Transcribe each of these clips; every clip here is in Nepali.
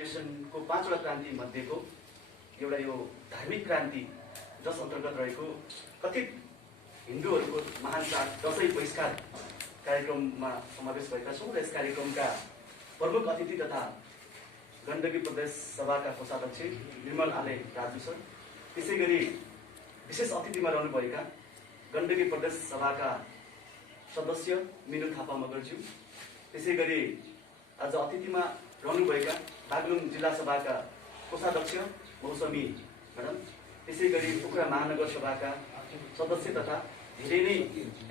मेडिटेसनको 5वटा क्रान्ति मध्येको एउटा यो धार्मिक क्रान्ति जस अन्तर्गत रहेको कथित हिन्दूहरूको महान चाड दशैं बहिष्कार कार्यक्रममा समावेश भएका छौँ र यस कार्यक्रमका प्रमुख अतिथि तथा गण्डकी प्रदेश सभाका कोषाध्यक्ष निर्मल आले राजु सर, त्यसैगरी विशेष अतिथिमा रहनुभएका गण्डकी प्रदेश सभाका सदस्य मिनु थापा मगरज्यू, त्यसैगरी आज अतिथिमा रहनुभएका बागलुङ जिल्ला सभाका कोषाध्यक्ष मौसमी म्याडम, त्यसैगरी पोखरा महानगर सभाका सदस्य तथा धेरै नै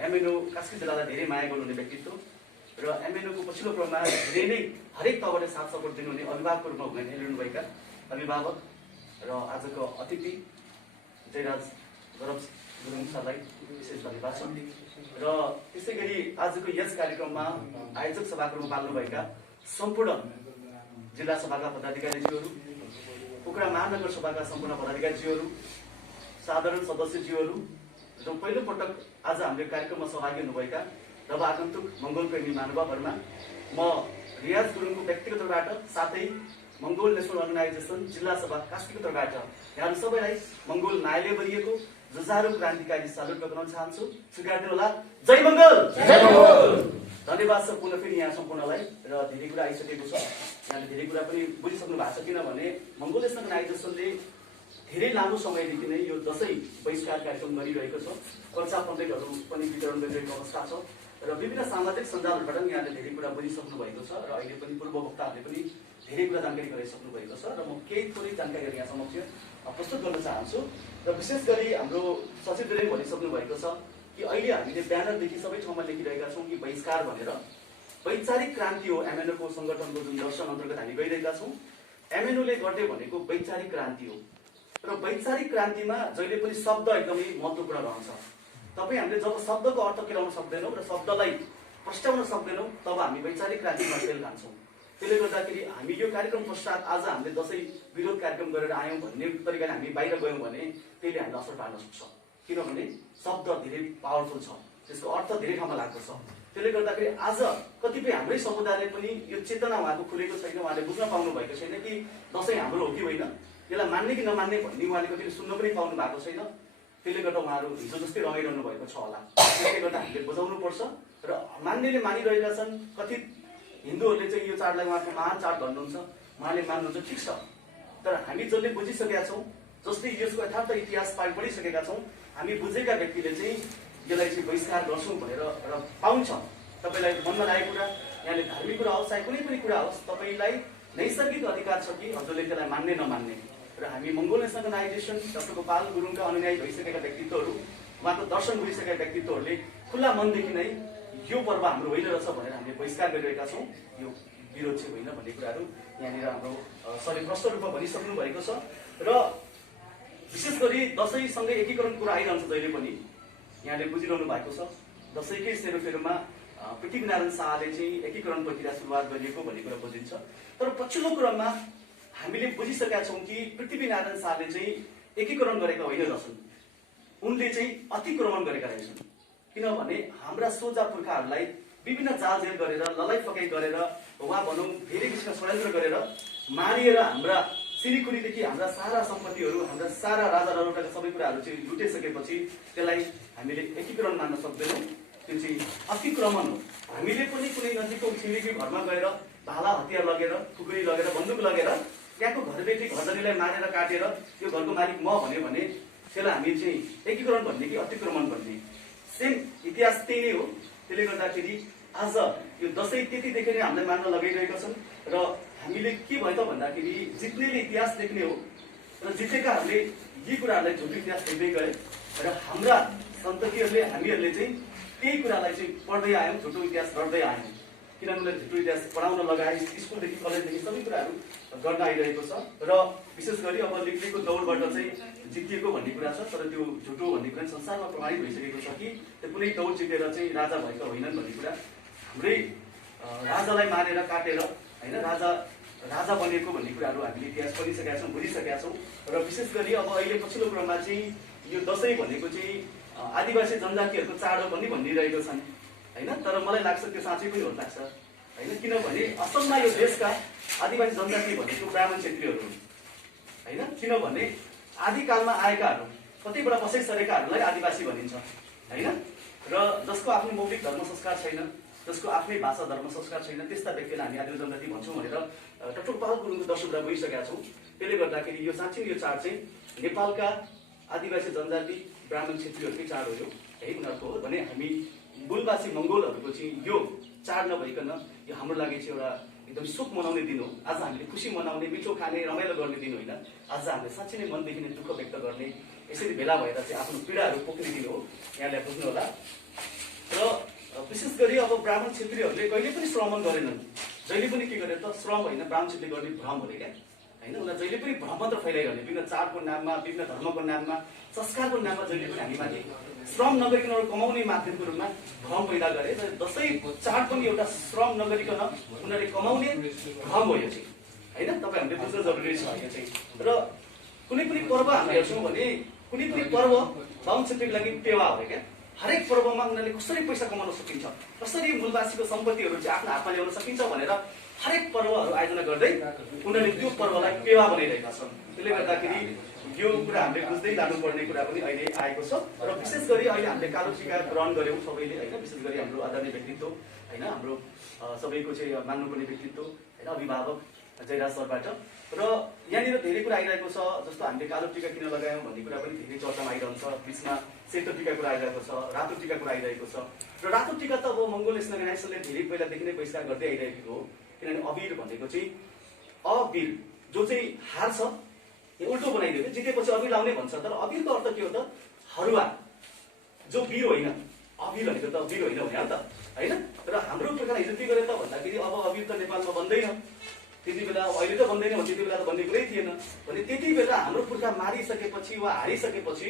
एमएनओ कास्की जिल्लालाई धेरै माया गर्नुहुने व्यक्तित्व र एमएनओको पछिल्लो क्रममा धेरै नै हरेक तहबाट साथ सपोर्ट दिनुहुने अभिभावकको रूपमा हुनुहुनेभएका अभिभावक र आजको अतिथि जयराज गरब गुरुङ सरलाई विशेष धन्यवाद छ। र त्यसैगरी आजको यस कार्यक्रममा आयोजक सभाको रूपमा पाल्नुभएका सम्पूर्ण जिल्ला सभाका पदाधिकारीज्यूहरू, पोखरा महानगर सभाका सम्पूर्ण पदाधिकारीज्यूहरू, साधारण सदस्यज्यूहरू जो पहिलो पटक आज हाम्रो कार्यक्रममा सहभागी हुनुभएका नव आगन्तुक मंगोल प्रेमी महानुभावहरूमा म रियाज गुरुङको व्यक्तिगत तर्फबाट साथै मंगोल नेशनल अर्गनाइजेसन जिल्ला सभा कास्कीको तर्फबाट यहाँहरू सबैलाई मंगोल नायले गरिएको जुझारु क्रान्तिकारी सालुट गर्न चाहन्छु। स्वीकार होला। जय मंगल। जय मंगल। धन्यवाद छ पुनः फेरि यहाँ सम्पूर्णलाई। र धेरै कुरा आइसकेको छ, यहाँले धेरै कुरा पनि बुझिसक्नु भएको छ, किनभने मंगोल नेशनल अर्गनाइजेसनले धेरै लामो समयदेखि नै यो दशैं बहिष्कार कार्यक्रम गरिरहेको छ। कक्षा पण्डितहरू पनि वितरण गरिरहेको अवस्था छ र विभिन्न सामाजिक सञ्जालहरूबाट पनि यहाँले धेरै कुरा बुझिसक्नु भएको छ र अहिले पनि पूर्व वक्ताहरूले पनि धेरै कुरा जानकारी गराइसक्नु भएको छ र म केही थोरै जानकारीहरू यहाँ समक्ष प्रस्तुत गर्न चाहन्छु। र विशेष गरी हाम्रो सचिवले भनिसक्नु भएको छ कि अहिले हामीले ब्यानरदेखि सबै ठाउँमा लेखिरहेका छौँ कि बहिष्कार भनेर वैचारिक क्रान्ति हो एमएनओको संगठनको जुन दर्शन अन्तर्गत हामी गइरहेका छौँ। एमएनओले गर्ने भनेको वैचारिक क्रान्ति हो र वैचारिक क्रान्तिमा जहिले पनि शब्द एकदमै महत्त्वपूर्ण रहन्छ। तपाईँ हामीले जब शब्दको अर्थ केलाउन सक्दैनौँ र शब्दलाई प्रस्ट्याउन सक्दैनौँ तब हामी वैचारिक क्रान्तिमा फेल खान्छौँ। त्यसले गर्दाखेरि हामी यो कार्यक्रम पश्चात आज हामीले दशैं विरोध कार्यक्रम गरेर आयौँ भन्ने तरिकाले हामी बाहिर गयौँ भने त्यसले हामीलाई असर पार्न सक्छ, किनभने शब्द धेरै पावरफुल छ, त्यसको अर्थ धेरै ठाउँमा लाग्दछ। त्यसले गर्दाखेरि आज कतिपय हाम्रै समुदायले पनि यो चेतना उहाँको खुलेको छैन, उहाँले बुझ्न पाउनु भएको छैन कि दशैं हाम्रो हो कि होइन, यसलाई मान्ने कि नमान्ने भन्ने उहाँले कतिले सुन्न पनि पाउनु भएको छैन। त्यसले गर्दा उहाँहरू हिजो जस्तै रमाइरहनु भएको छ होला। त्यसले गर्दा हामीले बुझाउनु पर्छ र मान्नेले मानिरहेका छन्। कथित हिन्दूहरूले चाहिँ यो चाडलाई उहाँको महान चाड भन्नुहुन्छ, उहाँले मान्नुहुन्छ, ठिक छ। तर हामी जसले बुझिसकेका छौँ, जसले यसको यथार्थ इतिहास पढिसकेका छौँ, हामी बुझेका व्यक्तिले चाहिँ यसलाई चाहिँ बहिष्कार गर्छौँ भनेर र पाउँछ। तपाईँलाई मनमा लागेको कुरा, यहाँले धार्मिक कुरा होस् चाहे कुनै पनि कुरा होस्, तपाईँलाई नैसर्गिक अधिकार छ कि हजुरले त्यसलाई मान्ने नमान्ने। र हामी Mongol National Organisation doctor Gopal गुरुङका अनुयायी भइसकेका व्यक्तित्वहरू, उहाँको दर्शन बुझिसकेका व्यक्तित्वहरूले खुल्ला मनदेखि नै यो पर्व हाम्रो होइन रहेछ भनेर हामीले बहिष्कार गरिरहेका छौँ। यो विरोध चाहिँ होइन भन्ने कुराहरू यहाँनिर हाम्रो सरले प्रष्ट रूपमा भनिसक्नु भएको छ। र विशेष गरी दशैंसँगै एकीकरणको कुरा आइरहन्छ जहिले पनि, यहाँले बुझिरहनु भएको छ। दशैंकै सेरोफेरोमा पृथ्वीनारायण शाहले चाहिँ एकीकरण प्रक्रिया सुरुवात गरिएको भन्ने कुरा बुझिन्छ। तर पछिल्लो क्रममा हामीले बुझिसकेका छौँ कि पृथ्वीनारायण शाहले चाहिँ एकीकरण गरेका होइन रहेछन्, उनले चाहिँ अतिक्रमण गरेका रहेछन्। किनभने हाम्रा सोझा पुर्खाहरूलाई विभिन्न जालजेल गरेर, ललाइ फकाइ गरेर, वा भनौँ धेरै किसिमका षड्यन्त्र गरेर मारिएर हाम्रा सिरिकुरीदेखि हाम्रा सारा सम्पत्तिहरू, हाम्रा सारा राजा रजौटाका सबै कुराहरू चाहिँ लुटिसकेपछि त्यसलाई हामीले एकीकरण मान्न सक्दैनौँ। त्यो चाहिँ अतिक्रमण हो। हामीले पनि कुनै नजिकको छिमेकी घरमा गएर भाला हतियार लगेर, खुकुरी लगेर, बन्दुक लगेर त्यहाँको घरबेटी घरजनीलाई मारेर काटेर यो घरको मालिक म भन्यो भने त्यसलाई हामी चाहिँ एकीकरण भन्ने कि अतिक्रमण भन्ने, सेम इतिहास त्यही नै हो। त्यसले गर्दाखेरि आज यो दशैं त्यतिदेखि नै हामीले मान्न लगाइरहेका छन् र हामीले के भयो त भन्दाखेरि जित्नेले इतिहास लेख्ने हो र जितेकाहरूले यी कुराहरूलाई झुटो इतिहास लेख्दै गए र हाम्रा सन्ततिहरूले, हामीहरूले चाहिँ त्यही कुरालाई चाहिँ पढ्दै आयौँ, झुटो इतिहास गर्दै आयौँ। किनभने झुटो इतिहास पढाउन लगाए, स्कुलदेखि कलेजदेखि सबै कुराहरू गर्न आइरहेको छ। र विशेष गरी अब लिग्लीको दौडबाट चाहिँ जितिएको भन्ने कुरा छ, तर त्यो झुटो भन्ने कुरा संसारमा प्रमाणित भइसकेको छ कि त्यो कुनै दौड जितेर चाहिँ राजा भएका होइनन् भन्ने कुरा। हाम्रै राजालाई मारेर काटेर होइन राजा बनेको भन्ने कुराहरू हामीले इतिहास पढिसकेका छौँ, बुझिसकेका छौँ। र विशेष गरी अब अहिले पछिल्लो क्रममा चाहिँ यो दशैं भनेको चाहिँ आदिवासी जनजातिहरूको चाड हो पनि भनिरहेको छन् होइन। तर मलाई लाग्छ त्यो साँच्चै पनि हो लाग्छ होइन, किनभने असलमा यो देशका आदिवासी जनजाति भनेको ब्राह्मण क्षेत्रीहरू हुन् होइन। किनभने आदिकालमा आएकाहरू कतिवटा बसाइ सरेकाहरूलाई आदिवासी भनिन्छ होइन। र जसको आफ्नो मौलिक धर्म संस्कार छैन, जसको आफ्नै भाषा धर्म संस्कार छैन, त्यस्ता व्यक्तिलाई हामी आदिवासी जनजाति भन्छौँ भनेर डाक्टर गोपाल गुरुङको 10 कुरा गइसकेका छौँ। त्यसले गर्दाखेरि यो साँच्चै यो चाड चाहिँ नेपालका आदिवासी जनजाति ब्राह्मण क्षेत्रीहरूकै चाड हो यो है, उनीहरूको हो भने हामी मूलवासी मङ्गोलहरूको चाहिँ यो चाड नभइकन यो हाम्रो लागि चाहिँ एउटा एकदम सुख मनाउने दिन हो। आज हामीले खुसी मनाउने, मिठो खाने, रमाइलो गर्ने दिन होइन। आज हामीले साँच्चै नै मनदेखि नै दुःख व्यक्त गर्ने, यसरी भेला भएर चाहिँ आफ्नो पीडाहरू पोख्ने दिन हो, यहाँले बुझ्नु होला। र विशेष गरी अब ब्राह्मण क्षेत्रीहरूले कहिले पनि श्रमण गरेनन्, जहिले पनि के गरे त श्रम होइन, ब्राह्मण क्षेत्रीले गर्ने भ्रम हो क्या होइन। उनीहरू जहिले पनि भ्रम मात्र फैलाइरहने, विभिन्न चाडको नाममा, विभिन्न धर्मको नाममा, संस्कारको नाममा जहिले पनि हामीमाथि श्रम नगरिकन कमाउने माध्यमको रूपमा भ्रम पैदा गरे। र दसैँ चाड पनि एउटा श्रम नगरिकन उनीहरूले कमाउने भ्रम हो यो चाहिँ होइन। तपाईँ हामीले बुझ्न जरुरी छ यो चाहिँ। र कुनै पनि पर्व हामी हेर्छौँ भने कुनै पनि पर्व बाहुन क्षेत्रीको लागि टेवा हो क्या। हरेक पर्वमा उनीहरूले कसरी पैसा कमाउन सकिन्छ, कसरी मूलवासीको सम्पत्तिहरू चाहिँ आफ्नो हातमा ल्याउन सकिन्छ भनेर हरेक पर्वहरू आयोजना गर्दै उनीहरूले त्यो पर्वलाई टेवा बनाइरहेका छन्। त्यसले गर्दाखेरि यो कुरा हामीले बुझ्दै लानुपर्ने कुरा पनि अहिले आएको छ। र विशेष गरी अहिले हामीले कालो टीका ग्रहण गऱ्यौँ सबैले होइन। विशेष गरी हाम्रो आदरणीय व्यक्तित्व होइन, हाम्रो सबैको चाहिँ मान्नुपर्ने व्यक्तित्व होइन, अभिभावक जयराज सरबाट। र यहाँनिर धेरै कुरा आइरहेको छ, जस्तो हामीले कालो टीका किन लगायौँ भन्ने कुरा पनि धेरै चर्चामा आइरहन्छ। बिचमा सेतो टीका कुरा आइरहेको छ, रातो टीका कुरा आइरहेको छ। र रातो टीका त अब मङ्गोल नेसनले धेरै पहिलादेखि नै बहिष्कार गर्दै आइरहेको हो। किनभने अबिर भनेको चाहिँ अबिर जो चाहिँ हार्छ यो उल्टो बनाइदियो कि जितेपछि अबिर लाउने भन्छ। तर अबिरको अर्थ के हो त? हरुवा, जो वीर होइन। अबिर भनेको त वीर होइन भने त होइन। र हाम्रो पुर्खाले हिजो के गरे त भन्दाखेरि अब अबिर त नेपालमा बन्दैन, त्यति बेला अहिले त बन्दैन भने त्यति बेला त बन्ने कुरै थिएन भने त्यति बेला हाम्रो पुर्खा मारिसकेपछि वा हारिसकेपछि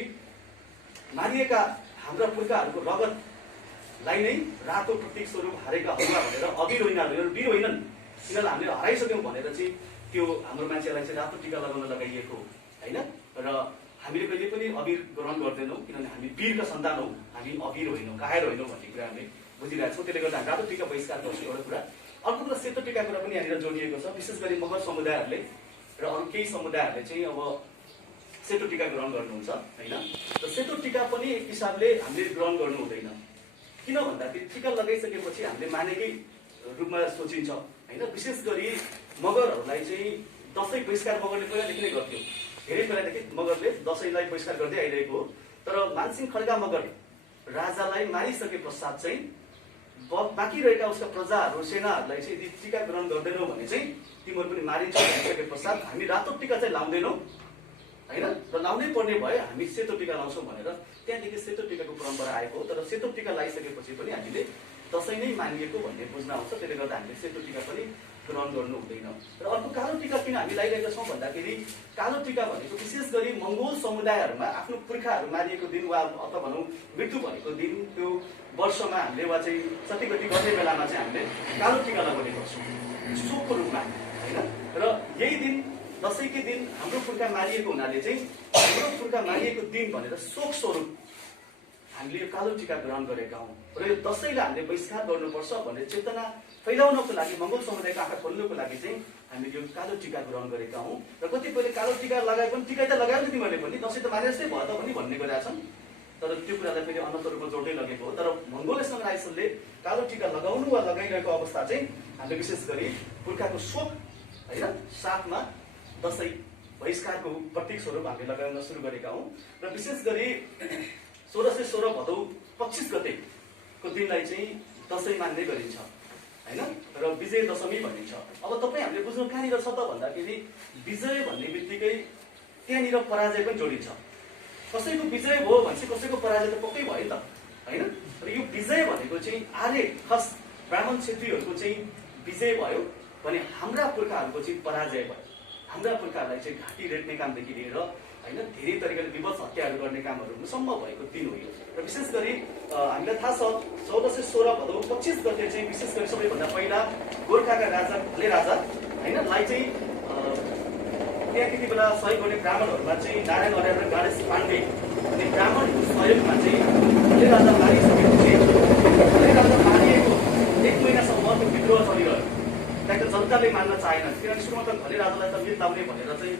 मारिएका हाम्रा पुर्खाहरूको रगतलाई नै रातो प्रतीक स्वरूप हारेका हरुवा भनेर अबिर होइन, वीर होइनन्, यिनीहरूलाई हामीले हराइसक्यौँ भनेर चाहिँ त्यो हाम्रो मान्छेलाई चाहिँ रातो टीका लगाउन लगाइएको होइन। र हामीले कहिले पनि अबिर ग्रहण गर्दैनौँ, किनभने हामी वीरका सन्तान हौँ, हामी अबिर होइनौँ, कायर होइनौँ भन्ने कुरा हामी बुझिरहेको छौँ। त्यसले गर्दा रातो टीका बहिष्कार गर्छु एउटा कुरा। अर्को कुरा सेतो टीका कुरा पनि यहाँनिर जोडिएको छ। विशेष गरी मगर समुदायहरूले र अरू केही समुदायहरूले चाहिँ अब सेतो टीका ग्रहण गर्नुहुन्छ होइन। र सेतो टीका पनि एक हिसाबले हामीले ग्रहण गर्नु हुँदैन। किन भन्दाखेरि टीका लगाइसकेपछि हामीले मानेकै रूपमा सोचिन्छ होइन। विशेष गरी मगरहरूलाई चाहिँ दसैँ बहिष्कार मगरले पहिलादेखि नै गर्थ्यो, धेरै पहिलादेखि मगरले दसैँलाई बहिष्कार गर्दै आइरहेको हो। तर मानसिंह खड्का मगर राजालाई मारिसके पश्चात चाहिँ बाँकी रहेका उसका प्रजाहरू सेनाहरूलाई चाहिँ यदि टीका ग्रहण गर्दैनौँ भने चाहिँ तिमीहरू पनि मारिन्छ भनिसके पश्चात हामी रातो टीका चाहिँ लाउँदैनौँ होइन। र लाउनै पर्ने भए हामी सेतो टीका लाउँछौँ भनेर त्यहाँदेखि सेतो टीकाको परम्परा आएको हो। तर सेतो टीका लगाइसकेपछि पनि हामीले दसैँ नै मानिएको भन्ने बुझ्न आउँछ। त्यसले गर्दा हामीले सेतो टीका पनि ग्रहण गर्नु हुँदैन। र अर्को कालो टीका किन हामी लगाइरहेका छौँ भन्दाखेरि कालो टीका भनेको विशेष गरी मङ्गोल समुदायहरूमा आफ्नो पुर्खाहरू मारिएको दिन वा अथवा भनौँ मृत्यु भनेको दिन, त्यो वर्षमा हामीले वा चाहिँ क्षतिगति गर्ने बेलामा चाहिँ हामीले कालो टीका लगाउने गर्छौँ शोकको रूपमा होइन। र यही दिन दसैँकै दिन हाम्रो पुर्खा मारिएको हुनाले चाहिँ हाम्रो पुर्खा मारिएको दिन भनेर शोक स्वरूप हामीले यो कालो टीका ग्रहण गरेका हौँ। र यो दसैँलाई हामीले बहिष्कार गर्नुपर्छ भन्ने चेतना फैलाउनको लागि, मङ्गोल समुदायको आँखा खोल्नुको लागि चाहिँ हामीले यो कालो टीका ग्रहण गरेका हौँ। र कतिपयले कालो टीका लगाए पनि टीका त लगायो नि तिमीहरूले पनि दसैँ त मारे जस्तै भयो त पनि भन्ने गरेका छन्। तर त्यो कुरालाई फेरि अन्यत्र रूपमा जोड्दै लगेको हो। तर मङ्गोल अर्गनाइजेसनले कालो टीका लगाउनु वा लगाइरहेको अवस्था चाहिँ हामीले विशेष गरी पुर्खाको शोक होइन साथमा दसैँ बहिष्कारको प्रतीक स्वरूप हामीले लगाउन सुरु गरेका हौँ। र विशेष गरी 1616 भदौ 25 गतेको दिनलाई चाहिँ दसैँ मान्ने गरिन्छ होइन। र विजय दशमी भनिन्छ। अब तपाईँ हामीले बुझ्नु कहाँनिर छ त भन्दाखेरि विजय भन्ने बित्तिकै त्यहाँनिर पराजय पनि जोडिन्छ। कसैको विजय भयो भनेपछि कसैको पराजय त पक्कै भयो नि त होइन। र यो विजय भनेको चाहिँ आर्य खस ब्राह्मण क्षेत्रीहरूको चाहिँ विजय भयो भने हाम्रा पुर्खाहरूको चाहिँ पराजय भयो। हाम्रा पुर्खाहरूलाई चाहिँ घाँटी रेट्ने कामदेखि लिएर होइन धेरै तरिकाले विवश हत्याहरू गर्ने कामहरू सम्म भएको दिन हो यो। र विशेष गरी हामीलाई थाहा छ 1416 भदौ 25 गते चाहिँ विशेष गरी सबैभन्दा पहिला गोर्खाका राजा भले राजा होइनलाई चाहिँ त्यहाँ त्यति बेला सहयोग गर्ने ब्राह्मणहरूमा चाहिँ नारायण अर्याल र गणेश पाण्डे अनि ब्राह्मणको सहयोगमा चाहिँ भले राजा मारिसकेपछि भले राजा मारिएको 1 महिनासम्म त्यो विद्रोह चलिरह्यो। त्यहाँको जनताले मान्न चाहेन। किनभने सुरुमा त घले राजालाई त मित लाउने भनेर चाहिँ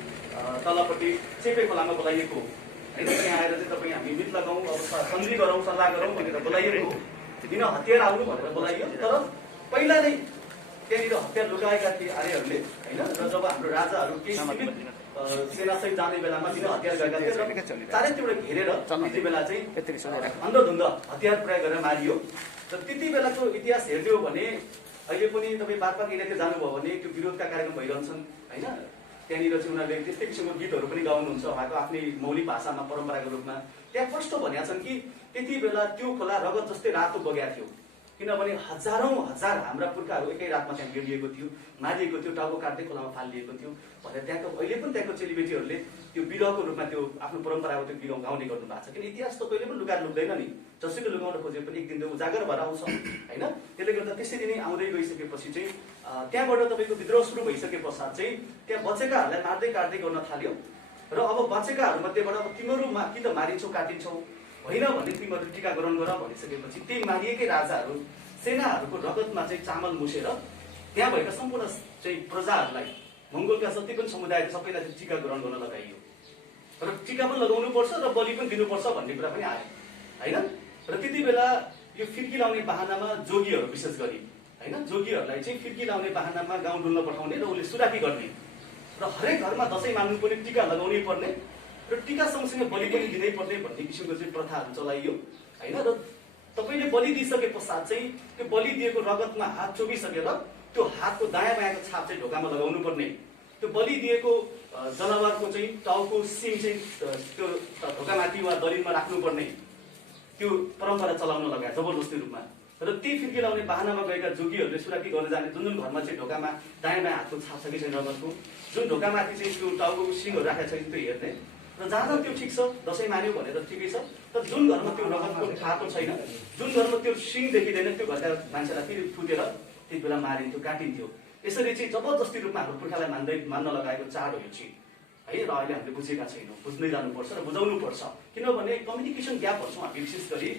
तलपट्टि चेपे खोलामा बोलाइएको होइन। त्यहाँ आएर चाहिँ तपाईँ हामी मित लगाउँ, अब सन्धि गरौँ, सल्लाह गरौँ भनेर बोलाइएको, किन हतियार आउनु भनेर बोलाइयो। तर पहिला नै त्यहाँनिर हतियार लुकाएका थिए आर्यहरूले होइन। र जब हाम्रो राजाहरू केही सीमित सेनासहित जाने बेलामा किन हतियार गएका थिए, चारैतिर घेरेर त्यति बेला चाहिँ अन्धधुन्ध हतियार प्रयोग गरेर मारियो। र त्यति बेलाको इतिहास हेर्दै हो भने अहिले पनि तपाईँ बागपाक एरियातिर जानुभयो भने त्यो विरोधका कार्यक्रम भइरहन्छन् होइन। त्यहाँनिर चाहिँ उनीहरूले त्यस्तै किसिमको गीतहरू पनि गाउनुहुन्छ उहाँको आफ्नै मौलिक भाषामा, परम्पराको रूपमा। त्यहाँ प्रष्ट भनेका छन् कि त्यति बेला त्यो खोला रगत जस्तै रातो बगेको थियो, किनभने हजारौं हजार हाम्रा पुर्खाहरू एकै रातमा त्यहाँ गिरिएको थियो, मारिएको थियो, टाउको काट्दै खोलामा फालिएको थियो भनेर त्यहाँको अहिले पनि त्यहाँको चेलीबेटीहरूले त्यो विरहको रूपमा त्यो आफ्नो परम्पराको त्यो विरह गाउने गर्नु भएको छ। किन इतिहास त कहिले पनि लुकाएर लुक्दैन नि, जसरी लुकाउन खोजे पनि एक दिन त्यो उजागर भएर आउँछ होइन। त्यसले गर्दा त्यसरी नै आउँदै गइसकेपछि चाहिँ त्यहाँबाट तपाईँको विद्रोह सुरु भइसके पश्चात चाहिँ त्यहाँ बचेकाहरूलाई मार्दै काट्दै गर्न थाल्यो। र अब बचेकाहरूमध्येबाट अब तिमीहरूमा कि त मारिन्छौ काटिन्छौ, होइन भने तिमीहरू टीका ग्रहण गर भनिसकेपछि त्यही मारिएकै राजाहरू सेनाहरूको रगतमा चाहिँ चामल मुसेर त्यहाँ भएका सम्पूर्ण चाहिँ प्रजाहरूलाई, मङ्गोलका जति पनि समुदाय सबैलाई चाहिँ टीका ग्रहण गर्न लगाइयो। र टीका पनि लगाउनु पर्छ र बलि पनि दिनुपर्छ भन्ने कुरा पनि आयो होइन। र त्यति बेला यो फिर्की लाउने बाहनामा जोगीहरू विशेष गरी होइन, जोगीहरूलाई चाहिँ फिर्की लाउने बाहनामा गाउँ डुल्न पठाउने र उसले सुराकी गर्ने र हरेक घरमा दसैँ मान्नु पनि टीका लगाउनै पर्ने र टीका सँगसँगै बलि पनि दिनै पर्ने भन्ने किसिमको चाहिँ प्रथाहरू चलाइयो होइन। र तपाईँले बलि दिइसके पश्चात चाहिँ त्यो बलि दिएको रगतमा हात चोबिसकेर त्यो हातको दायाँ बायाँको छाप चाहिँ ढोकामा लगाउनु पर्ने, त्यो बलि दिएको जनावरको चाहिँ टाउको सिङ चाहिँ त्यो ढोकामाथि वा दलिनमा राख्नुपर्ने, त्यो परम्परा चलाउन लगाए जबरजस्ती रूपमा। र त्यही फिर्की लाउने बाहनामा गएका जोगीहरूले सुराकी गर्न जाने जुन जुन घरमा चाहिँ ढोकामा दायाँ बायाँ हातको छाप छ कि छैन रगतको, जुन ढोकामाथि चाहिँ त्यो टाउको सिङहरू राखेको छ त्यो हेर्ने र जहाँ त्यो ठिक छ दसैँ मान्यो भनेर ठिकै छ। तर जुन घरमा त्यो रगतको खाएको छैन, जुन घरमा त्यो सिङ देखिँदैन, त्यो घरका मान्छेलाई फेरि फुटेर त्यति बेला मारिन्थ्यो, काटिन्थ्यो। यसरी चाहिँ जबरजस्ती रूपमा हाम्रो पुर्खालाई मान्न लगाएको चाड हो यो चाहिँ है। र अहिले हामीले बुझेका छैनौँ, बुझ्दै जानुपर्छ र बुझाउनु पर्छ। किनभने कम्युनिकेसन ग्यापहरू छौँ हामी, विशेष गरी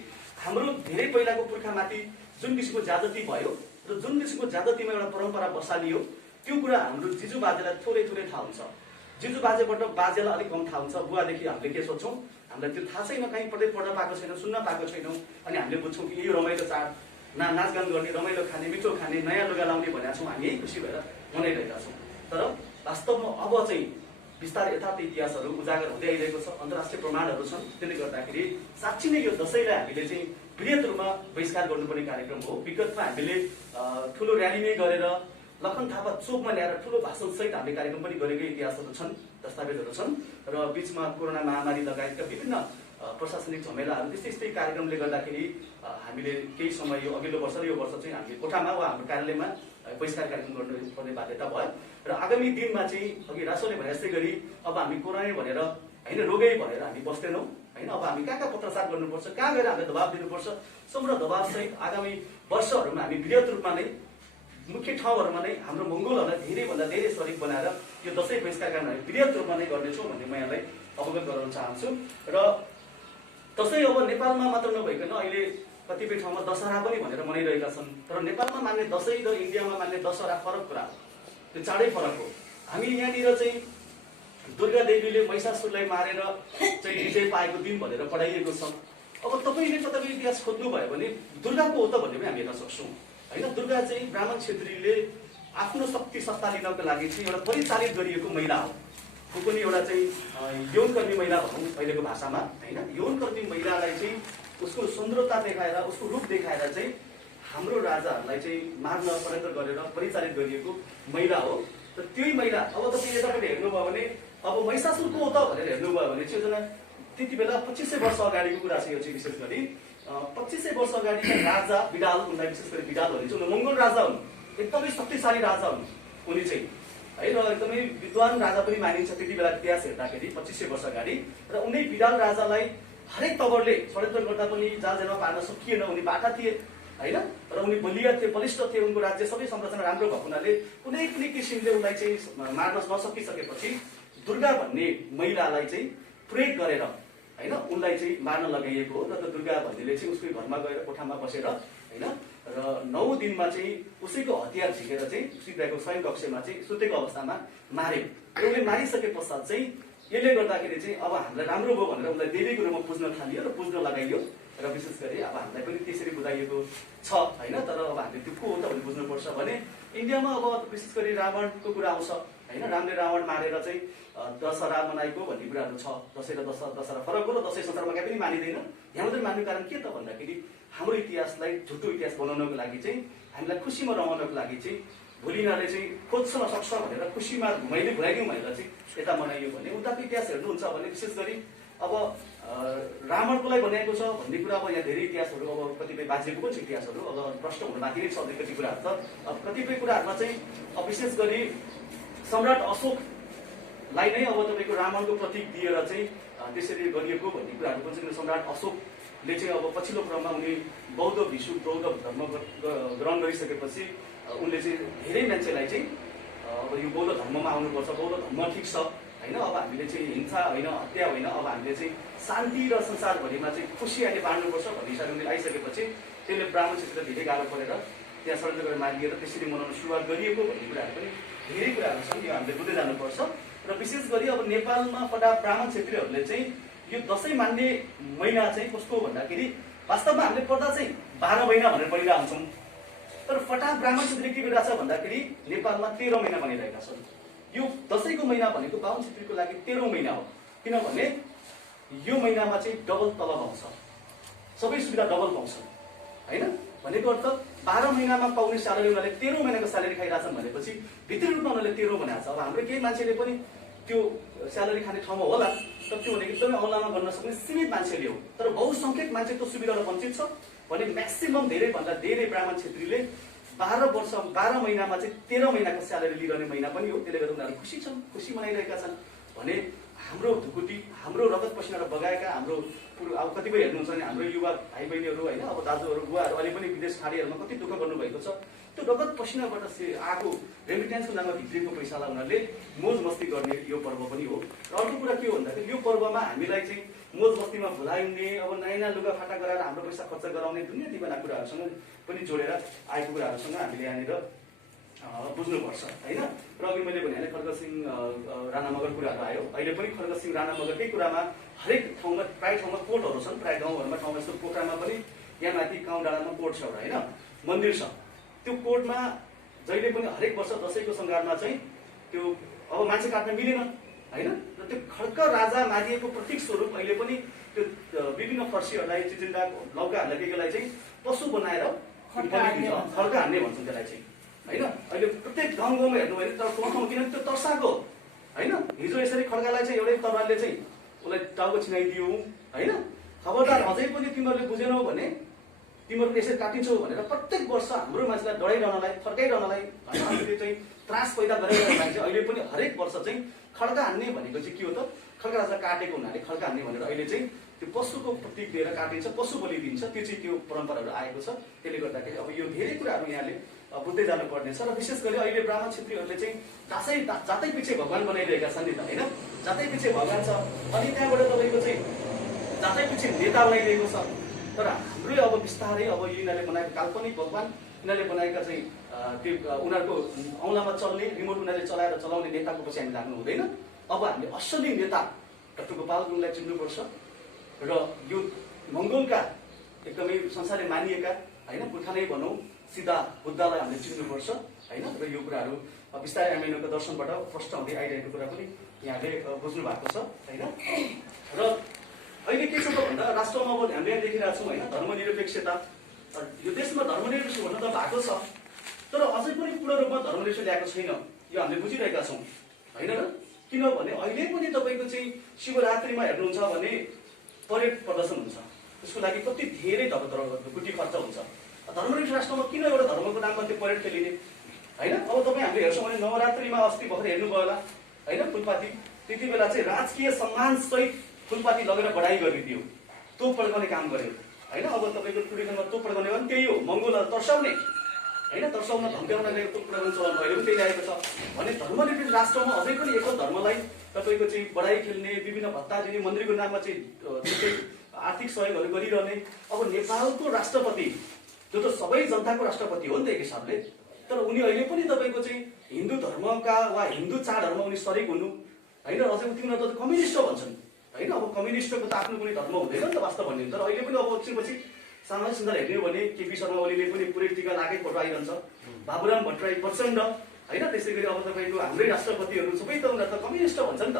हाम्रो धेरै पहिलाको पुर्खामाथि जुन किसिमको ज्यादती भयो र जुन किसिमको ज्यादतीमा एउटा परम्परा बसालियो त्यो कुरा हाम्रो जिजु बाजेलाई थोरै थोरै थाहा हुन्छ। जिजु बाजेबाट बाजेलाई अलिक कम थाहा हुन्छ। बुवादेखि हामीले के सोच्छौँ, हामीलाई त्यो थाहा छैन, कहीँ पढ्न पाएको छैन, सुन्न पाएको छैनौँ। अनि हामीले बुझ्छौँ कि यो रमाइलो चाड, नाचगान गर्ने, रमाइलो खाने, मिठो खाने, नयाँ लुगा लाउने भनेका छौँ, हामी यही खुसी भएर मनाइरहेका छौँ। तर वास्तवमा अब चाहिँ बिस्तारै यथार्थ इतिहासहरू उजागर हुँदै आइरहेको छ, अन्तर्राष्ट्रिय प्रमाणहरू छन्। त्यसले गर्दाखेरि साँच्ची नै यो दसैँलाई हामीले चाहिँ वृहत रूपमा बहिष्कार गर्नुपर्ने कार्यक्रम हो। विगतमा हामीले ठुलो र्याली नै गरेर लखन थापा चोकमा ल्याएर ठुलो भाषणसहित हामीले कार्यक्रम पनि गरेकै इतिहासहरू छन्, दस्तावेजहरू छन्। र बिचमा कोरोना महामारी लगायतका विभिन्न प्रशासनिक झमेलाहरू त्यस्तै कार्यक्रमले गर्दाखेरि हामीले केही समय यो अघिल्लो वर्ष र यो वर्ष चाहिँ हामीले कोठामा वा हाम्रो कार्यालयमा बहिष्कार कार्यक्रम गर्नुपर्ने बाध्यता भयो। र आगामी दिनमा चाहिँ अघि रासोले भने जस्तै गरी अब हामी कोरोना भनेर होइन, रोगै भनेर हामी बस्दैनौँ होइन। अब हामी कहाँ पत्रचार गर्नुपर्छ, कहाँ गएर हामीले दबाब दिनुपर्छ, सम्पूर्ण दबाबसहित आगामी वर्षहरूमा हामी वृहत रूपमा नै मुख्य ठाउँहरूमा नै हाम्रो मङ्गोलहरूलाई धेरैभन्दा धेरै सरिक बनाएर यो दसैँ बहिष्कार कार्यक्रम हामी वृहत रूपमा नै गर्नेछौँ भन्ने म यहाँलाई अवगत गराउन चाहन्छु। र दसैँ अब नेपालमा मात्र नभइकन अहिले कतिपय ठाउँमा दशहरा पनि भनेर मनाइरहेका छन्। तर नेपालमा मान्ने दसैँ र इन्डियामा मान्ने दशहरा फरक कुरा हो, त्यो चाँडै फरक हो। हामी यहाँनिर चाहिँ दुर्गा देवीले महिषासुरलाई मारेर चाहिँ विजय पाएको दिन भनेर पढाइएको छ। अब तपाईँले कतै इतिहास खोज्नुभयो भने दुर्गाको हो त भन्ने पनि हामी हेर्न सक्छौँ होइन। दुर्गा चाहिँ ब्राह्मण क्षेत्रीले आफ्नो शक्ति सत्ता लिनको लागि चाहिँ एउटा परिचालित गरिएको महिला हो। ऊ पनि एउटा चाहिँ यौनकर्मी महिला भनौँ अहिलेको भाषामा होइन। यौनकर्मी महिलालाई चाहिँ उसको सुन्दरता देखाएर, उसको रूप देखाएर चाहिँ हाम्रो राजाहरूलाई चाहिँ मार्न प्रयत्न गरेर परिचालित गरिएको महिला हो। र त्यही महिला अब तपाईँ यतापट्टि हेर्नुभयो भने अब महिषासुरको हो त भनेर हेर्नुभयो भने चाहिँ एउटा त्यति बेला 2500 वर्ष अगाडिको कुरा छ। यो चाहिँ विशेष गरी 2500 वर्ष अगाडिका राजा विडाल, उनलाई विशेष गरी विडाल भनिन्छ, उनी मङ्गोल राजा हुन्, एकदमै शक्तिशाली राजा हुन् उनी चाहिँ है। र एकदमै विद्वान राजा पनि मानिन्छ त्यति बेला इतिहास हेर्दाखेरि 2500 वर्ष अगाडि। र उनी विडाल राजालाई हरेक तवरले षड्यन्त्र गर्दा पनि जालजेलमा पार्न सकिएन, उनी बाठा थिए होइन। र उनी बलिया थिए, बलिष्ठ थिए, उनको राज्य सबै संरचना राम्रो भएको हुनाले कुनै पनि किसिमले उनलाई चाहिँ मार्न नसकिसकेपछि दुर्गा भन्ने महिलालाई चाहिँ प्रयोग गरेर होइन उनलाई चाहिँ मार्न लगाइएको हो। र त दुर्गा भन्नेले चाहिँ उसकै घरमा गएर कोठामा बसेर होइन र 9 दिनमा चाहिँ उसैको हतियार झिकेर चाहिँ सिद्धाको शयन कक्षमा चाहिँ सुतेको अवस्थामा मार्यो। उसले मारिसके पश्चात चाहिँ यसले गर्दाखेरि चाहिँ अब हामीलाई राम्रो भयो भनेर उसलाई देवीको रूपमा पुज्न थालियो र पुज्न लगाइयो र विशेष गरी अब हामीलाई पनि त्यसरी बुझाइएको छ हैन। तर अब हामीले त्यो को हो त भनेर बुझ्नुपर्छ भने इन्डियामा अब विशेष गरी रावणको कुरा आउँछ हैन। रामले रावण मारेर चाहिँ दशहरा मनाएको भन्ने कुराहरू छ। दशैं र दशहरा फरक हो र दशैं संसारमा कहीँ पनि मानिँदैन। यहाँ मात्रै मान्ने कारण के त भन्दाखेरि हाम्रो इतिहासलाई झुटो इतिहास बनाउनको लागि चाहिँ हामीलाई खुसीमा रमाउनको लागि चाहिँ भोलि यिनीहरूले चाहिँ खोज्न सक्छ भनेर खुसीमा घुमाइदिउँ भनेर चाहिँ यता मनाइयो भने उताको इतिहास हेर्नुहुन्छ भने विशेष गरी अब रावणको लागि बनाएको छ भन्ने कुरा अब यहाँ धेरै इतिहासहरू अब कतिपय बाँचेको पनि छ इतिहासहरू अब प्रष्ट हुन बाँकी नै छ कति कुराहरू त। अब कतिपय कुराहरूमा चाहिँ अब विशेष गरी सम्राट अशोकलाई नै अब तपाईँको रावणको प्रतीक दिएर चाहिँ त्यसरी गरिएको भन्ने कुराहरू पनि छ। सम्राट अशोकले चाहिँ अब पछिल्लो क्रममा उनी बौद्ध भिक्षु बौद्ध धर्म ग्रहण गरिसकेपछि उनले चाहिँ धेरै मान्छेलाई चाहिँ अब यो बौद्ध धर्ममा आउनुपर्छ, बौद्ध धर्म ठिक छ हैन। अब हामीले चाहिँ हिंसा होइन, हत्या होइन, अब हामीले चाहिँ शान्ति र संसारभरिमा चाहिँ खुसी अहिले बाँड्नुपर्छ भन्ने हिसाबले उनले आइसकेपछि त्यसले ब्राह्मण क्षेत्र धेरै गाह्रो परेर त्यहाँ षड्यन्त्र गरेर मारिएर त्यसरी मनाउन सुरुवात गरिएको भन्ने कुराहरू पनि धेरै कुराहरू छन्। यो हामीले बुझ्दै जानुपर्छ। र विशेष गरी अब नेपालमा फटा ब्राह्मण क्षेत्रीहरूले चाहिँ यो दशैं मान्ने महिना चाहिँ कस्तो भन्दाखेरि वास्तवमा हामीले पढ्दा चाहिँ 12 महिना भनेर पढिरहेका हुन्छौँ। तर फटा ब्राह्मण क्षेत्रीले के गरिरहेछ भन्दाखेरि नेपालमा 13 महिना भनिरहेका छन्। यो दशैंको महिना भनेको बाहुन क्षेत्रीको लागि 13औं महिना हो। किनभने यो महिनामा चाहिँ डबल तलब आउँछ, सबै सुविधा डबल पाउँछ हैन। भनेको अर्थ 12 महिनामा पाउने स्यालेरी उनीहरूले 13औं महिनाको स्यालेरी खाइरहेछन् भनेपछि भित्री रूपमा उनीहरूले 13 बनाएको छ। अब हाम्रो केही मान्छेले पनि त्यो स्यालेरी खाने ठाउँमा होला, तर त्यो भनेको एकदमै औलामा गर्न सक्ने सीमित मान्छेले हो। तर बहुसङ्ख्यक मान्छे त्यो सुविधाबाट वञ्चित छ भने म्याक्सिमम धेरैभन्दा धेरै ब्राह्मण क्षेत्रीले 12 महिनामा चाहिँ 13 महिनाको स्यालेरी लिइरहने महिना पनि हो। त्यसले गर्दा उनीहरू खुसी छन्, खुसी मनाइरहेका छन् भने हाम्रो ढुकुटी, हाम्रो रगत पसिनाबाट बगाएका हाम्रो अब कतिपय हेर्नुहुन्छ भने हाम्रो युवा भाइ बहिनीहरू होइन, अब दाजुहरू बुवाहरू अहिले पनि विदेश खाडीहरूमा कति दुःख गर्नुभएको छ। त्यो रगत पसिनाबाट आएको रेमिटेन्सको नाममा भित्रिएको पैसालाई उनीहरूले मोज मस्ती गर्ने यो पर्व पनि हो। र अर्को कुरा के हो भन्दाखेरि यो पर्वमा हामीलाई चाहिँ मोज मस्तीमा भुलाइने, अब नयाँ नयाँ लुगा फाटा गराएर हाम्रो पैसा खर्च गराउने दुनियाँ दिवाना कुराहरूसँग पनि जोडेर आएको कुराहरूसँग हामीले यहाँनिर बुझ्नुपर्छ हैन। र अघि मैले भने खड्गसिंह राणा मगर कुराहरू आयो। अहिले पनि खड्गसिंह राणा मगरकै कुरामा हरेक ठाउँमा प्राय ठाउँमा कोर्टहरू छन्, प्राय गाउँहरूमा ठाउँमा जस्तो पोखरामा पनि यहाँ माथि गाउँ डाँडामा कोर्ट छ होइन, मन्दिर छ। त्यो कोर्टमा जहिले पनि हरेक वर्ष दशैंको सङ्घारमा चाहिँ त्यो अब मान्छे काट्न मिलेन हैन। र त्यो खड्ग राजा मारिएको प्रतीक स्वरूप अहिले पनि त्यो विभिन्न फर्सीहरूलाई चिचिन्डा लौकाहरूलाई केलाई चाहिँ पशु बनाएर खड्ग हान्ने भन्छन् त्यसलाई चाहिँ हैन। अहिले प्रत्येक गाउँ गाउँमा हेर्नु भने तर ठाउँमा किनभने त्यो तर्साएको हैन। हिजो यसरी खड्गालाई चाहिँ एउटै तरवारले चाहिँ उसलाई टाउको छिनाइदियो हैन। खबरदार अझै पनि तिमीहरूले बुझेनौ भने तिमीहरू यसरी काटिन्छौ भनेर प्रत्येक वर्ष हाम्रो मान्छेलाई डराइरहनलाई, फर्काइरहनलाई हामीले चाहिँ त्रास पैदा गरेर चाहिँ अहिले पनि हरेक वर्ष चाहिँ खड्गा हान्ने भनेको चाहिँ के हो त, खड्गा राजा काटेको हुनाले खड्गा हान्ने भनेर अहिले चाहिँ त्यो पशुको प्रतीक दिएर काटिन्छ, पशु बलि दिन्छ। त्यो चाहिँ त्यो परम्पराहरू आएको छ। त्यसले गर्दाखेरि अब यो धेरै कुराहरू यहाँले बुझ्दै जानुपर्ने छ। र विशेष गरी अहिले ब्राह्मण क्षेत्रीहरूले चाहिँ जातै पछि भगवान बनाइरहेका छन् नि त होइन। जातै पछि भगवान छ अनि त्यहाँबाट तपाईँको चाहिँ जातै पछि नेता बनाइरहेको छ। तर हाम्रै अब बिस्तारै अब यिनीहरूले बनाएको काल्पनिक भगवान, यिनीहरूले बनाएका चाहिँ त्यो उनीहरूको औँलामा चल्ने रिमोट उनीहरूले चलाएर चलाउने नेताको पछि हामी लाग्नु हुँदैन। अब हामीले असली नेता डाक्टर गोपाल गुरुङलाई चिन्नुपर्छ र यो मङ्गोलका एकदमै संसारले मानिएका होइन पुर्खा नै भनौँ सिधा बुद्धलाई हामीले चिन्नुपर्छ होइन। र यो कुराहरू बिस्तारै हामीहरूको दर्शनबाट प्रष्ट हुँदै आइरहेको कुरा पनि यहाँले बुझ्नु भएको छ होइन। र अहिले के छ त भन्दा राष्ट्रमा अब हामीले यहाँ देखिरहेको छौँ होइन, धर्मनिरपेक्षता। यो देशमा धर्मनिरपेक्ष भन्नु त भएको छ, तर अझै पनि पूर्ण रूपमा धर्मनिरपेक्ष ल्याएको छैन। यो हामीले बुझिरहेका छौँ होइन र। किनभने अहिले पनि तपाईँको चाहिँ शिवरात्रिमा हेर्नुहुन्छ भने परेड प्रदर्शन हुन्छ, त्यसको लागि कति धेरै ढुकुटी खर्च हुन्छ। धर्मनिरपेक्ष राष्ट्रमा किन एउटा धर्मको नाममा त्यो परेड खेलिने होइन। अब तपाईँ हामीले हेर्छौँ भने नवरात्रिमा अस्ति भर्खर हेर्नुभयो होला होइन, फुलपाती त्यति बेला चाहिँ राजकीय सम्मानसहित फुलपाती लगेर बढाइ गरिदियो, तोप पड्काउने काम गर्यो होइन। अब तपाईँको टुरिज्ममा तोप पड्काउने भने त्यही हो, मङ्गोललाई तर्साउने होइन, तर्साउन धम्क्याउन ल्याएको तोप पड्काउने चलन अहिले पनि त्यही ल्याएको छ भने धर्मनिरपेक्ष राष्ट्रमा अझै पनि एकल धर्मलाई तपाईँको चाहिँ बढाइ खेल्ने, विभिन्न भत्ता दिने, मन्दिरको नाममा चाहिँ आर्थिक सहयोगहरू गरिरहने। अब नेपालको राष्ट्रपति जो त सबै जनताको राष्ट्रपति हो नि त एक हिसाबले। तर उनी अहिले पनि तपाईँको चाहिँ हिन्दू धर्मका वा हिन्दू चाडहरूमा उनी सरिक हुनु होइन। अझै तिनीहरू त कम्युनिस्ट हो भन्छन् होइन। अब कम्युनिस्टको त आफ्नो कुनै धर्म हुँदैन नि त वास्तव भन्यो भने। तर अहिले पनि अब एकछिनपछि सामाजिक सञ्जाल हेर्ने हो भने केपी शर्मा ओलीले पनि पुरै टिका लागेकै फोटो आइरहन्छ, बाबुराम भट्टराई प्रचण्ड होइन। त्यसै गरी अब तपाईँको हाम्रै राष्ट्रपतिहरू सबै त उनीहरू त कम्युनिस्ट भन्छ नि त।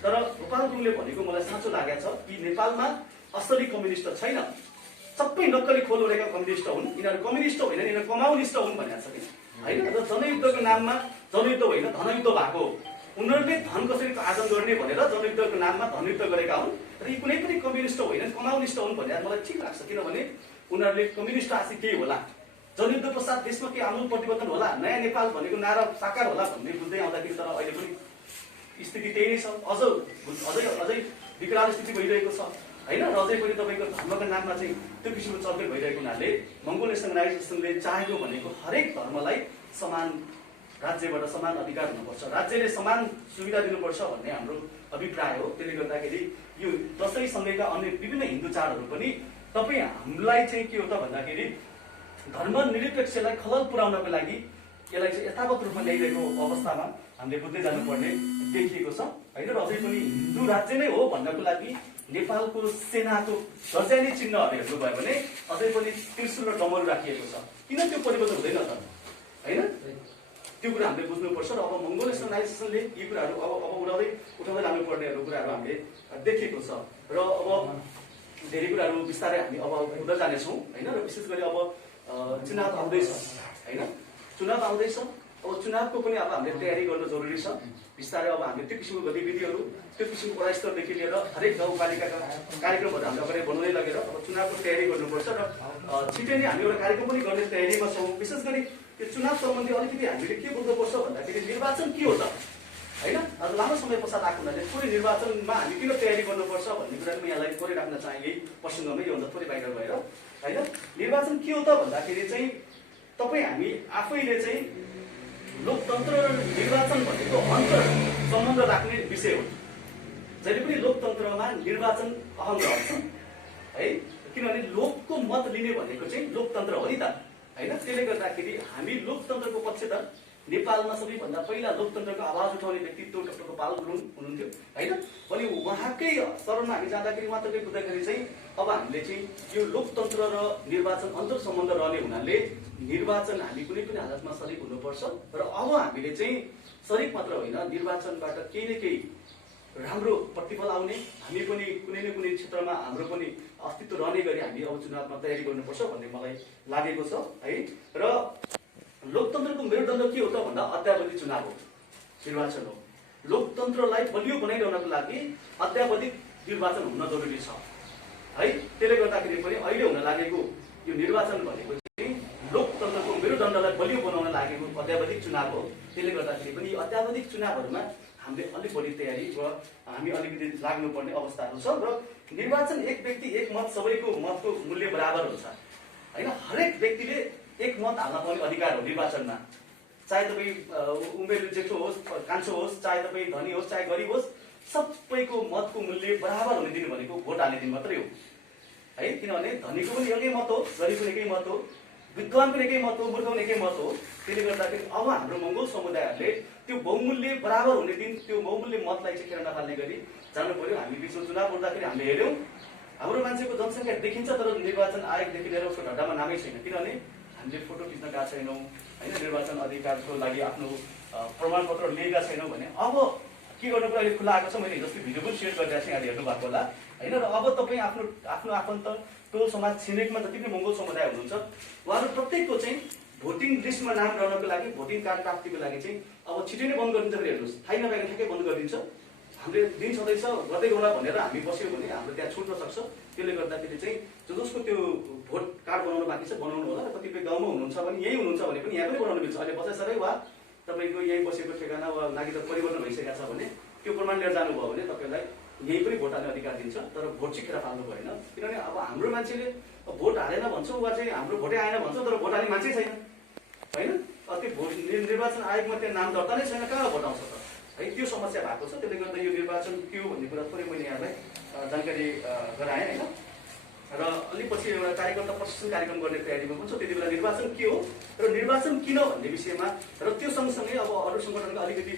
तर गोपाल गुरुङले भनेको मलाई साँचो लागेको छ कि नेपालमा असली कम्युनिस्ट छैन, सबै नक्कली खोल ओढेका कम्युनिस्ट हुन्। यिनीहरू कम्युनिस्ट होइन, यिनीहरू कमाउनिस्ट हुन् भनेको छ कि होइन। र जनयुद्धको नाममा जनयुद्ध होइन धनयुद्ध भएको, उनीहरूले धन कसरी आर्जन गर्ने भनेर जनयुद्धको नाममा धनयुद्ध गरेका हुन्। र यी कुनै पनि कम्युनिस्ट होइन कमाउनिस्ट हुन् भने मलाई ठिक लाग्छ। किनभने उनीहरूले कम्युनिस्ट आशि केही होला, जनयुद्ध पश्चात देशमा केही आमूल परिवर्तन होला, नयाँ नेपाल भनेको नारा साकार होला भन्ने बुझ्दै आउँदाखेरि तर अहिले पनि स्थिति त्यही नै छ। अझै विकराल स्थिति भइरहेको छ होइन। र अझै पनि तपाईँको धर्मको नाममा चाहिँ त्यो किसिमको चलखेल भइरहेको हुनाले मङ्गोल नेसनल अर्गनाइजेसनले चाहेको भनेको हरेक धर्मलाई समान राज्यबाट समान अधिकार हुनुपर्छ, राज्यले समान सुविधा दिनुपर्छ भन्ने हाम्रो अभिप्राय हो। त्यसले गर्दाखेरि यो दसैँसँगैका अन्य विभिन्न हिन्दू चाडहरू पनि तपाईँ हामीलाई चाहिँ के हो त भन्दाखेरि धर्मनिरपेक्षलाई खलल पुर्याउनको लागि यसलाई चाहिँ यथावत रूपमा ल्याइरहेको अवस्थामा हामीले बुझ्दै जानुपर्ने देखिएको छ होइन। र अझै पनि हिन्दू राज्य नै हो भन्नको लागि नेपालको सेनाको दर्जानी चिन्हहरू हेर्नुभयो भने अझै पनि त्रिशूल र डमरू राखिएको छ। किन त्यो परिवर्तन हुँदैन त होइन? त्यो कुरा हामीले बुझ्नुपर्छ। र अब मङ्गोल नेसनल अर्गनाइजेसनले यी कुराहरू अब उठाउँदै लानुपर्नेहरू कुराहरू हामीले देखेको छ। र अब धेरै कुराहरू बिस्तारै हामी अब हुँदै जानेछौँ होइन। र विशेष गरी अब चुनाव आउँदैछ होइन, चुनाव आउँदैछ। अब चुनावको पनि अब हामीले तयारी गर्नु जरुरी छ। बिस्तारै अब हामीले त्यो किसिमको गतिविधिहरू त्यो किसिमको वडास्तरदेखि लिएर हरेक गाउँपालिकाका कार्यक्रमहरू हामीले अगाडि बढाउँदै लगेर अब चुनावको तयारी गर्नुपर्छ। र छिटै नै हामी एउटा कार्यक्रम पनि गर्ने तयारीमा छौँ। विशेष गरी यो चुनाव सम्बन्धी अलिकति हामीले के बुझ्नुपर्छ भन्दाखेरि निर्वाचन के हो त होइन। आज लामो समय पश्चात आएको हुनाले थोरै निर्वाचनमा हामी किन तयारी गर्नुपर्छ भन्ने कुरा पनि यहाँलाई थोरै राख्न चाहे यही प्रसङ्गमै योभन्दा थोरै बाहिर गएर होइन। निर्वाचन के हो त भन्दाखेरि चाहिँ तपाईँ हामी आफैले चाहिँ लोकतन्त्र र निर्वाचन भनेको अन्तर सम्बन्ध राख्ने विषय हो। जहिले पनि लोकतन्त्रमा निर्वाचन अहम रहन्छ है, किनभने लोकको मत लिने भनेको चाहिँ लोकतन्त्र हो नि त होइन। त्यसले गर्दाखेरि हामी लोकतन्त्रको पक्षधर नेपालमा सबैभन्दा पहिला लोकतन्त्रको आवाज उठाउने व्यक्तित्व डाक्टर गोपाल गुरुङ हुनुहुन्थ्यो होइन। अनि उहाँकै शरणमा हामी जाँदाखेरि उहाँ तपाईँ बुझ्दाखेरि चाहिँ अब हामीले चाहिँ यो लोकतन्त्र र निर्वाचन अन्तर सम्बन्ध रहने हुनाले निर्वाचन हामी कुनै पनि हालतमा सरिक हुनुपर्छ। र अब हामीले चाहिँ सरिक मात्र होइन निर्वाचनबाट केही न केही राम्रो प्रतिफल आउने, हामी पनि कुनै न कुनै क्षेत्रमा हाम्रो पनि अस्तित्व रहने गरी हामी अब चुनावमा तयारी गर्नुपर्छ भन्ने मलाई लागेको छ है। र लोकतन्त्रको मेरुदण्ड के हो त भन्दा अद्यावधिक चुनाव हो, निर्वाचन हो। लोकतन्त्रलाई बलियो बनाइरहनको लागि अद्यावधिक निर्वाचन हुन जरुरी छ है। त्यसले गर्दाखेरि पनि अहिले हुन लागेको यो निर्वाचन भनेको चाहिँ लोकतन्त्रको मेरुदण्डलाई बलियो बनाउन लागेको अद्यावधिक चुनाव हो। त्यसले गर्दाखेरि पनि अद्यावधिक चुनावहरूमा हामीले अलिक बढी तयारी वा हामी अलिकति लाग्नुपर्ने अवस्थाहरू छ। र निर्वाचन एक व्यक्ति एक मत सबैको मतको मूल्य बराबर हुन्छ होइन। हरेक व्यक्तिले एक मत हाल्न पाउने अधिकार हो निर्वाचनमा, चाहे तपाईँ उमेर जेठो होस् कान्छो होस्, चाहे तपाईँ धनी होस् चाहे गरिब होस्, सबैको मतको मूल्य बराबर हुने दिन भनेको भोट हाल्ने दिन मात्रै हो है। किनभने धनीको पनि एकै मत हो, गरिबको एकै मत हो, विद्वानको एकै मत हो, मूर्खको एकै मत हो। त्यसले गर्दाखेरि अब हाम्रो मङ्गोल समुदायहरूले त्यो बहुमूल्य बराबर हुने दिन त्यो बहुमूल्य मतलाई चाहिँ खेर नफाल्ने गरी जानु पर्यो। हामी बिचमा चुनाव उठ्दाखेरि हामीले हेऱ्यौँ हाम्रो मान्छेको जनसङ्ख्या देखिन्छ तर निर्वाचन आयोगदेखि लिएर उसको ढड्डामा नामै छैन। किनभने हामीले फोटो खिच्न गएको छैनौँ होइन, निर्वाचन अधिकारको लागि आफ्नो प्रमाणपत्र लिएका छैनौँ भने अब के गर्नुको अहिले खुला आएको छ। मैले जस्तै भिडियो पनि सेयर गरिरहेको छु, यहाँले हेर्नु भएको होला होइन। र अब तपाईँ आफ्नो आफन्त टोल समाज छिमेकमा जति पनि मङ्गोल समुदाय हुनुहुन्छ उहाँहरू प्रत्येकको चाहिँ भोटिङ लिस्टमा नाम रहनको लागि भोटिङ कार्ड प्राप्तिको लागि चाहिँ अब छिटै नै बन्द गरिदिन्छ। फेरि हेर्नुहोस् थाहै नपाएको ठ्याक्कै बन्द गरिदिन्छ। हामीले दिन सधैँ गर्दै गरौँला भनेर हामी बस्यौँ भने हाम्रो त्यहाँ छुट्न सक्छ। त्यसले गर्दाखेरि चाहिँ जसको त्यो भोट कार्ड बनाउनु बाँकी छ बनाउनु होला। र कतिपय गाउँमा हुनुहुन्छ भने यही हुनुहुन्छ भने पनि यहाँ पनि बनाउनु मिल्छ। अहिले बसाइसकै वा तपाईँको यही बसेको ठेगाना वा लागि त परिवर्तन भइसकेको छ भने त्यो प्रमाण लिएर जानुभयो भने तपाईँलाई यही पनि भोट हाल्ने अधिकार दिन्छ। तर भोट चाहिँ खेर फाल्नु भएन। किनभने अब हाम्रो मान्छेले भोट हालेन भन्छौँ वा चाहिँ हाम्रो भोटै आएन भन्छौँ तर भोट हाल्ने मान्छे छैन होइन। त्यो भोट निर्वाचन आयोगमा त्यहाँ नाम दर्ता नै छैन, कहाँ भोट आउँछ त है। त्यो समस्या भएको छ। त्यसले गर्दा यो निर्वाचन के हो भन्ने कुरा थोरै मैले यहाँलाई जानकारी गराएँ होइन। र अलि पछि एउटा कार्यकर्ता प्रशिक्षण कार्यक्रम गर्ने तयारीमा पनि छ। त्यति बेला निर्वाचन के हो र निर्वाचन किन भन्ने विषयमा र त्यो सँगसँगै अब अरू सङ्गठनका अलिकति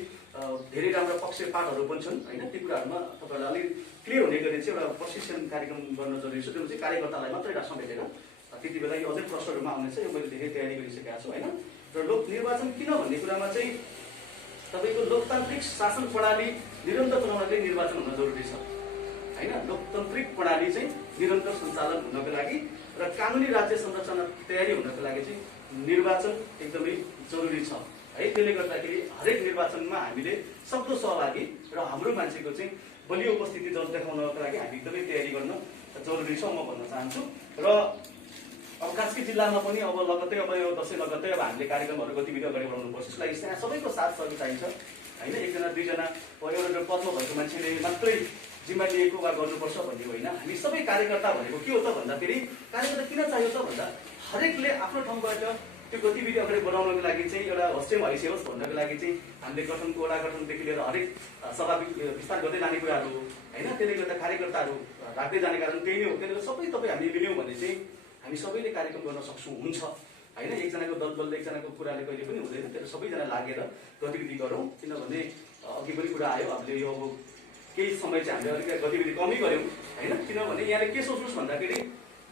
धेरै राम्रा पक्ष पाठहरू पनि छन् होइन। ती कुराहरूमा तपाईँहरूलाई अलिक क्लियर हुने गरी चाहिँ एउटा प्रशिक्षण कार्यक्रम गर्न जरुरी छ। त्यो चाहिँ कार्यकर्तालाई मात्रै समेटेर त्यति बेला यो अझै प्रश्नहरूमा आउनेछ। यो मैले धेरै तयारी गरिसकेको छु होइन। र निर्वाचन किन भन्ने कुरामा चाहिँ तपाईँको लोकतान्त्रिक शासन प्रणाली निरन्तर चलाउनकै निर्वाचन हुन जरुरी छ होइन। लोकतान्त्रिक प्रणाली चाहिँ निरन्तर सञ्चालन हुनको लागि र कानुनी राज्य संरचना तयारी हुनको लागि चाहिँ निर्वाचन एकदमै जरुरी छ है। त्यसले गर्दाखेरि हरेक निर्वाचनमा हामीले सक्दो सहभागी र हाम्रो मान्छेको चाहिँ बलियो उपस्थिति देखाउनको लागि हामी एकदमै तयारी गर्न जरुरी छ म भन्न चाहन्छु। र अब कास्की जिल्लामा पनि अब लगत्तै अब यो दसैँ लगत्तै अब हामीले कार्यक्रमहरू गतिविधि अगाडि बढाउनुपर्छ। यसको लागि यहाँ सबैको साथ सहयोग चाहिन्छ होइन। एकजना दुईजना एउटा पदमा भएको मान्छेले मात्रै जिम्मा लिएको वा गर्नुपर्छ भन्ने होइन। हामी सबै कार्यकर्ता भनेको के हो त भन्दाखेरि कार्यकर्ता किन चाहियो त भन्दा हरेकले आफ्नो ठाउँबाट त्यो गतिविधि अगाडि बढाउनको लागि चाहिँ एउटा होस्टेल भइसकोस् भन्नको लागि चाहिँ हामीले गठनको वडा गठनदेखि लिएर हरेक सभा विस्तार गर्दै लाने कुराहरू होइन। त्यसले गर्दा कार्यकर्ताहरू राख्दै जाने कारण त्यही नै हो। त्यसले गर्दा सबै तपाईँ हामीले लियौँ भने चाहिँ हामी सबैले कार्यक्रम गर्न सक्छौँ हुन्छ होइन। एकजनाको दल बलले एकजनाको कुराले कहिले पनि हुँदैन। त्यसले सबैजना लागेर गतिविधि गरौँ। किनभने अघि पनि कुरा आयो हामीले यो अब केही समय चाहिँ हामीले अलिकति गतिविधि कमै गऱ्यौँ होइन। किनभने यहाँले के सोच्नुहोस् भन्दाखेरि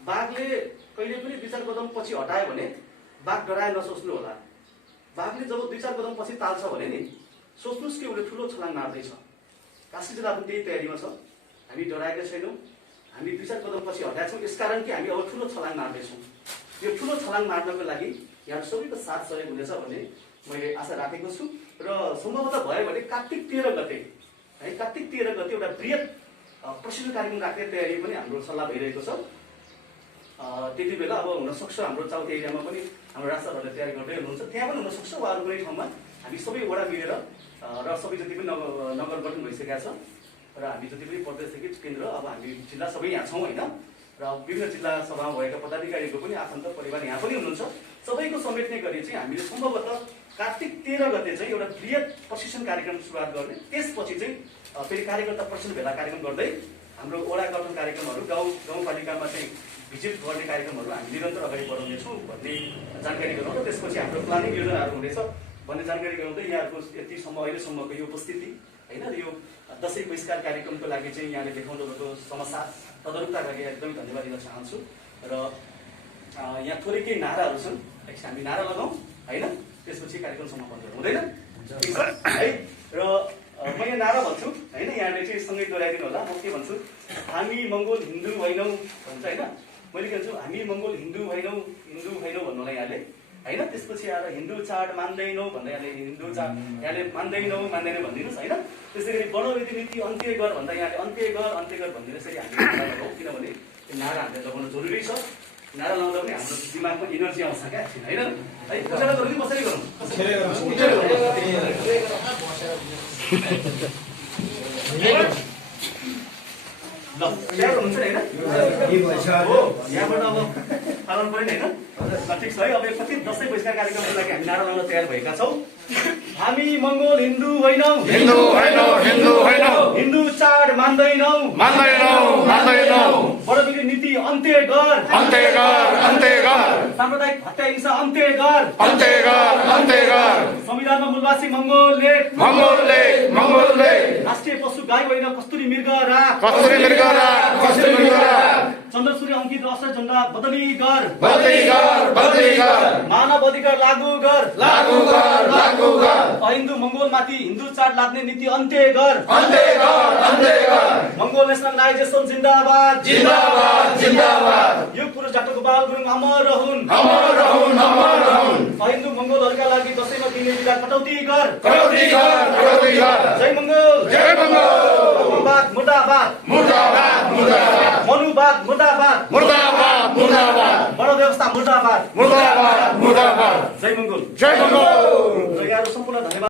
बाघले कहिले पनि 2-4 कदम पछि हटायो भने बाघ डराए नसोच्नु होला। बाघले जब 2-4 कदम पछि ताल्छ भने नि सोच्नुहोस् कि उसले ठुलो छलाङ मार्दैछ। कास्की जिल्ला पनि त्यही तयारीमा छ। हामी डराएका छैनौँ। हामी 2-4 कदम पछि हटाएछौँ यसकारण कि हामी अब ठुलो छलाङ मार्दैछौँ। यो ठुलो छलाङ मार्नको लागि यहाँ सबैको साथ सहयोग हुनेछ भन्ने मैले आशा राखेको छु। र सम्भवतः भयो भने कार्तिक 13 गते है, कार्तिक 13 गते एउटा बृहत प्रशिक्षण कार्यक्रम राख्ने तयारी पनि हाम्रो सल्लाह भइरहेको छ। त्यति बेला अब हुनसक्छ हाम्रो चाउती एरियामा पनि हाम्रो राष्ट्रहरूले तयारी गर्दै हुनुहुन्छ। त्यहाँ पनि हुनसक्छ वा अरू कुनै ठाउँमा हामी सबै वडा मिलेर र सबै जति पनि नगर गठन भइसकेका छ र हामी जति पनि प्रदेशदेखि केन्द्र अब हामी जिल्ला सबै यहाँ छौँ होइन। र विभिन्न जिल्ला सभामा भएका पदाधिकारीको पनि आफन्त परिवार यहाँ पनि हुनुहुन्छ। सबैको समेट्ने गरी चाहिँ हामीले सम्भवतः कार्तिक 13 गते चाहिँ एउटा बृहत प्रशिक्षण कार्यक्रम सुरुवात गर्ने। त्यसपछि चाहिँ फेरि कार्यकर्ता प्रशिक्षण भेला कार्यक्रम गर्दै हाम्रो वडा गठन कार्यक्रमहरू गाउँपालिकामा चाहिँ भिजिट गर्ने कार्यक्रमहरू हामी निरन्तर अगाडि बढाउनेछौँ भन्ने जानकारी गराउँ। र त्यसपछि हाम्रो प्लानिङ योजनाहरू हुनेछ भन्ने जानकारी गराउँदै यहाँहरूको यतिसम्म अहिलेसम्मको यो उपस्थिति होइन। यो दसैँ बहिष्कार कार्यक्रमको लागि चाहिँ यहाँले देखाउनु भएको समस्या तदनुरूपका लागि एकदमै धन्यवाद दिन चाहन्छु। र यहाँ थोरै केही नाराहरू छन् एकछिन हामी नारा लगाउँ होइन। त्यसपछि कार्यक्रम समापन गर्नु हुँदैन है। र म यहाँ नारा भन्छु होइन। यहाँले चाहिँ सँगै दोहोऱ्याइदिनु होला। म के भन्छु हामी मङ्गोल हिन्दू होइनौँ भन्छ होइन। मैले के भन्छु हामी मङ्गोल हिन्दू होइनौँ भन्नु होला यहाँले होइन। त्यसपछि आएर हिन्दू चाड मान्दैनौँ भन्दा यहाँले हिन्दू चाड यहाँले मान्दैनौँ भनिदिनुहोस् होइन। त्यसै गरी बडो रीतिनीति अन्त्य गर भन्दा यहाँले अन्त्य गर भनिदिनु। यसरी हामी नारा लगाउँ किनभने त्यो नारा हामीले लगाउनु जरुरी छ। नारा लाउँदा पनि हाम्रो दिमागमा इनर्जी आउँछ क्या होइन है। कसैलाई गरौँ कि कसरी गरौँ ल तयार हुनुहुन्छ नि होइन। यहाँबाट अब पालन पऱ्यो नि होइन। ठिक छ है। अब कति दसैँ बहिष्कार कार्यक्रमको लागि हामी नारा लाउन तयार भएका छौँ। हामी मङ्गोल हिन्दू होइनौँ हिन्दू चाड मान्दैनौँ बडो नीति अन्त्य गर साम्प्रदायिक हत्या हिंसा अन्त्य गर संविधानमा मूलवासी मङ्गोलले राष्ट्रिय पशु गाई होइन कस्तुरी मृग राख चन्द्रसूर्य अंकित राष्ट्र झण्डा बदली गर मानव अधिकार लागू गर अहिन्दू मङ्गोल माथि हिन्दू चाड लाग्ने नीति अन्त्य गर मङ्गोल नेसनल अर्गनाइजेसन जिन्दाबाद यो पुरुष डाक्टर गोपाल गुरुङ अमर रहून् अहिन्दू मङ्गोलहरूका लागि दसैँमा दिने बिदा कटौती गर जय मङ्गोल मुर्दाबाद मुर्दाबाद बडो व्यवस्था मुर्दाबाद जय मङ्गोल र यहाँहरू सम्पूर्ण धन्यवाद।